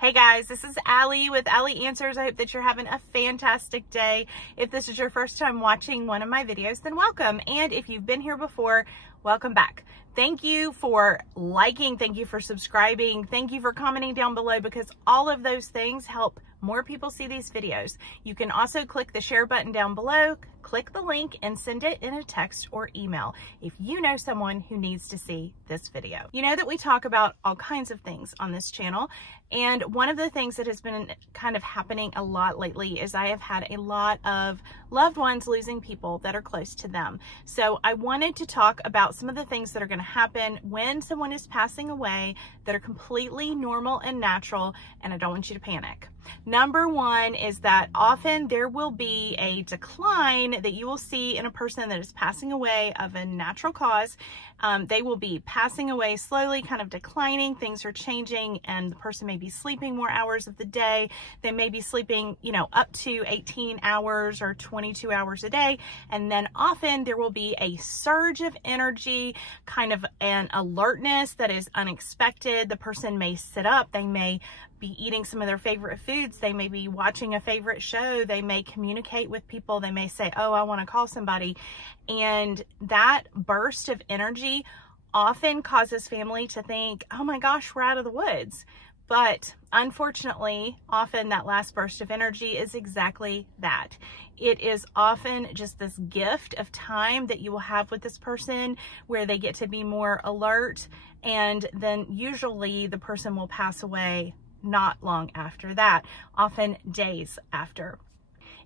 Hey guys, this is Ali with AliAnswers. I hope that you're having a fantastic day. If this is your first time watching one of my videos, then welcome. And if you've been here before, welcome back. Thank you for liking, thank you for subscribing, thank you for commenting down below, because all of those things help more people see these videos. You can also click the share button down below, click the link and send it in a text or email if you know someone who needs to see this video. You know that we talk about all kinds of things on this channel, and one of the things that has been kind of happening a lot lately is I have had a lot of loved ones losing people that are close to them. So I wanted to talk about some of the things that are going to happen when someone is passing away that are completely normal and natural, and I don't want you to panic. Number one is that often there will be a decline that you will see in a person that is passing away of a natural cause. They will be passing away slowly, kind of declining. Things are changing, and the person may be sleeping more hours of the day. They may be sleeping, up to 18 hours or 22 hours a day. And then often there will be a surge of energy, kind of an alertness that is unexpected. The person may sit up. They may be eating some of their favorite foods. They may be watching a favorite show. They may communicate with people. They may say, oh, I want to call somebody. And that burst of energy often causes family to think, oh my gosh, we're out of the woods. But unfortunately, often that last burst of energy is exactly that. It is often just this gift of time that you will have with this person where they get to be more alert, and then usually the person will pass away not long after that, often days after.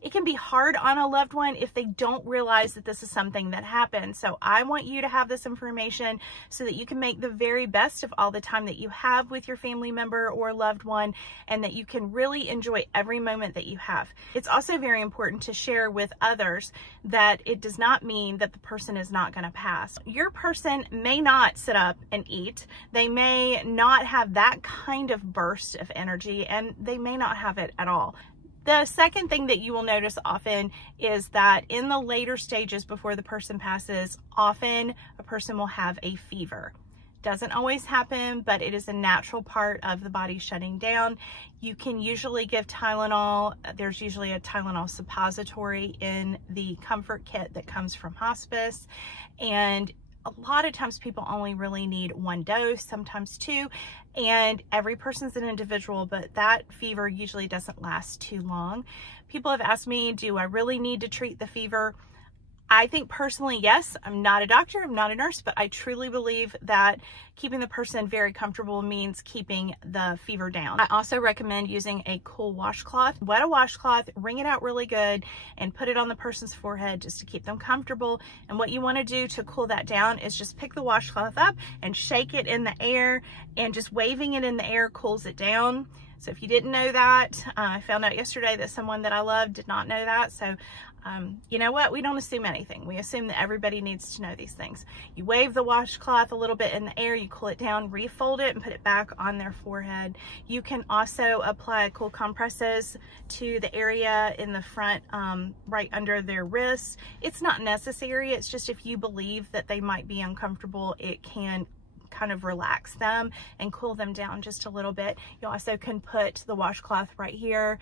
It can be hard on a loved one if they don't realize that this is something that happens. So I want you to have this information so that you can make the very best of all the time that you have with your family member or loved one, and that you can really enjoy every moment that you have. It's also very important to share with others that it does not mean that the person is not going to pass. Your person may not sit up and eat. They may not have that kind of burst of energy, and they may not have it at all. The second thing that you will notice often is that in the later stages before the person passes, often a person will have a fever. Doesn't always happen, but it is a natural part of the body shutting down. You can usually give Tylenol. There's usually a Tylenol suppository in the comfort kit that comes from Hospice. And a lot of times people only really need one dose, sometimes two, and every person's an individual, but that fever usually doesn't last too long. People have asked me, do I really need to treat the fever? I think personally, yes. I'm not a doctor, I'm not a nurse, but I truly believe that keeping the person very comfortable means keeping the fever down. I also recommend using a cool washcloth. Wet a washcloth, wring it out really good, and put it on the person's forehead just to keep them comfortable. And what you want to do to cool that down is just pick the washcloth up and shake it in the air, and just waving it in the air cools it down. So if you didn't know that, I found out yesterday that someone that I love did not know that. So you know what? We don't assume anything. We assume that everybody needs to know these things. You wave the washcloth a little bit in the air, you cool it down, refold it, and put it back on their forehead. You can also apply cool compresses to the area in the front, right under their wrists. It's not necessary. It's just if you believe that they might be uncomfortable, it can kind of relax them and cool them down just a little bit. You also can put the washcloth right here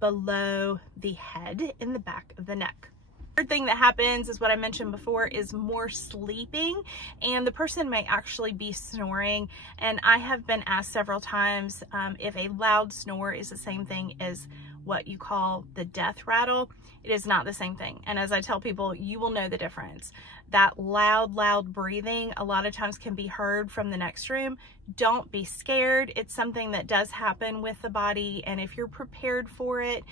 below the head in the back of the neck. Third thing that happens is what I mentioned before, is more sleeping, and the person may actually be snoring. And I have been asked several times if a loud snore is the same thing as what you call the death rattle. It is not the same thing. And as I tell people, you will know the difference. That loud breathing a lot of times can be heard from the next room. Don't be scared. It's something that does happen with the body, and if you're prepared for it,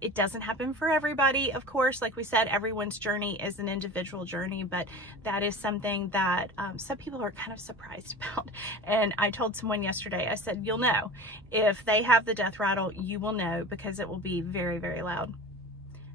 it doesn't happen for everybody. Of course, like we said, everyone's journey is an individual journey, but that is something that some people are kind of surprised about. And I told someone yesterday, I said, you'll know. If they have the death rattle, you will know, because it will be very, very loud.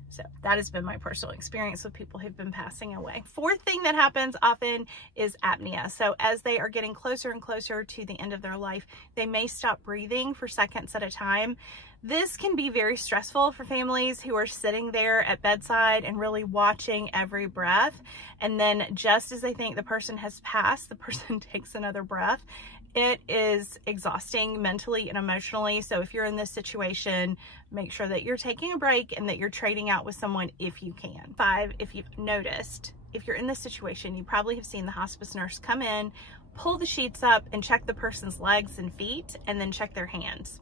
So that has been my personal experience with people who've been passing away. Fourth thing that happens often is apnea. So as they are getting closer and closer to the end of their life, they may stop breathing for seconds at a time. This can be very stressful for families who are sitting there at bedside and really watching every breath. And then just as they think the person has passed, the person takes another breath. It is exhausting mentally and emotionally. So if you're in this situation, make sure that you're taking a break and that you're trading out with someone if you can. 5, if you've noticed, if you're in this situation, you probably have seen the hospice nurse come in, pull the sheets up and check the person's legs and feet, and then check their hands.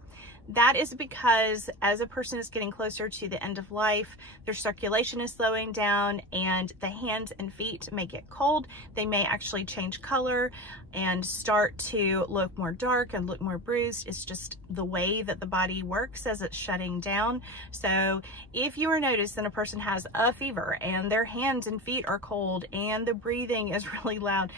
That is because as a person is getting closer to the end of life, their circulation is slowing down and the hands and feet may get cold. They may actually change color and start to look more dark and look more bruised. It's just the way that the body works as it's shutting down. So if you are noticed that a person has a fever and their hands and feet are cold and the breathing is really loud,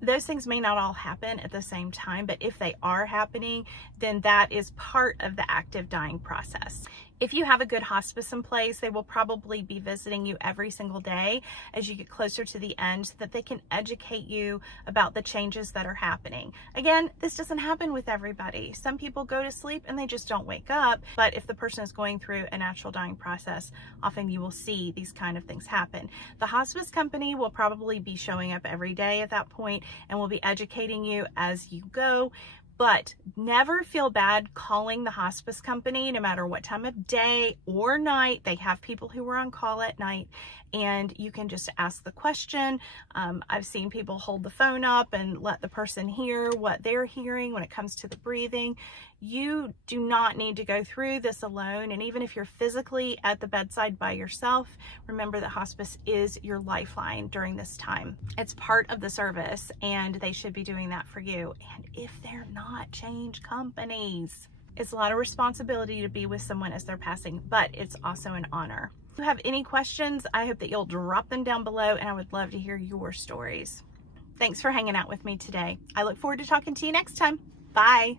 those things may not all happen at the same time, but if they are happening, then that is part of the active dying process. If you have a good hospice in place, they will probably be visiting you every single day as you get closer to the end so that they can educate you about the changes that are happening. Again, this doesn't happen with everybody. Some people go to sleep and they just don't wake up, but if the person is going through a natural dying process, often you will see these kind of things happen. The hospice company will probably be showing up every day at that point and will be educating you as you go. But never feel bad calling the hospice company, no matter what time of day or night. They have people who are on call at night, and you can just ask the question. I've seen people hold the phone up and let the person hear what they're hearing when it comes to the breathing. You do not need to go through this alone. And even if you're physically at the bedside by yourself, remember that hospice is your lifeline during this time. It's part of the service, and they should be doing that for you. And if they're not, change companies. It's a lot of responsibility to be with someone as they're passing, but it's also an honor. If you have any questions, I hope that you'll drop them down below, and I would love to hear your stories. Thanks for hanging out with me today. I look forward to talking to you next time. Bye.